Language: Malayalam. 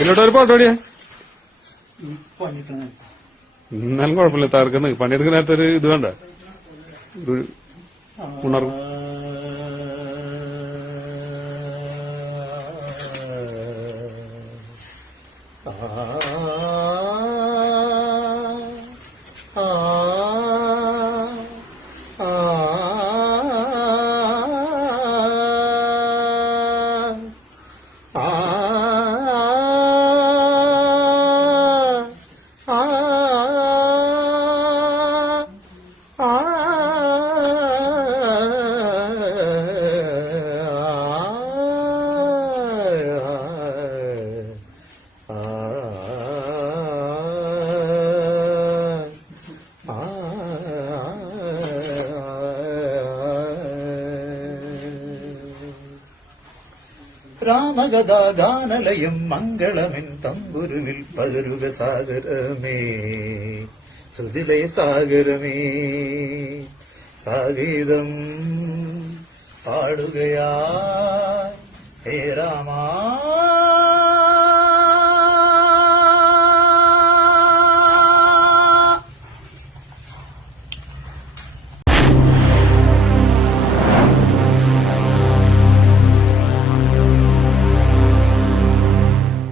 എന്നിട്ട് ഒരു എന്നാലും കുഴപ്പമില്ല തകർക്കുന്ന. പണിയെടുക്കുന്ന നേരത്തെ ഒരു ഇത് വേണ്ട. ഒരു ഉണർവ്. രാമകഥാഗാനലയം മംഗളമെൻ തമ്പുരുവിൽ പകരുക സാഗരമേ ശ്രുതിലയ സാഗരമേ സാഗീതം പാടുകയാ ഹേ രാമാ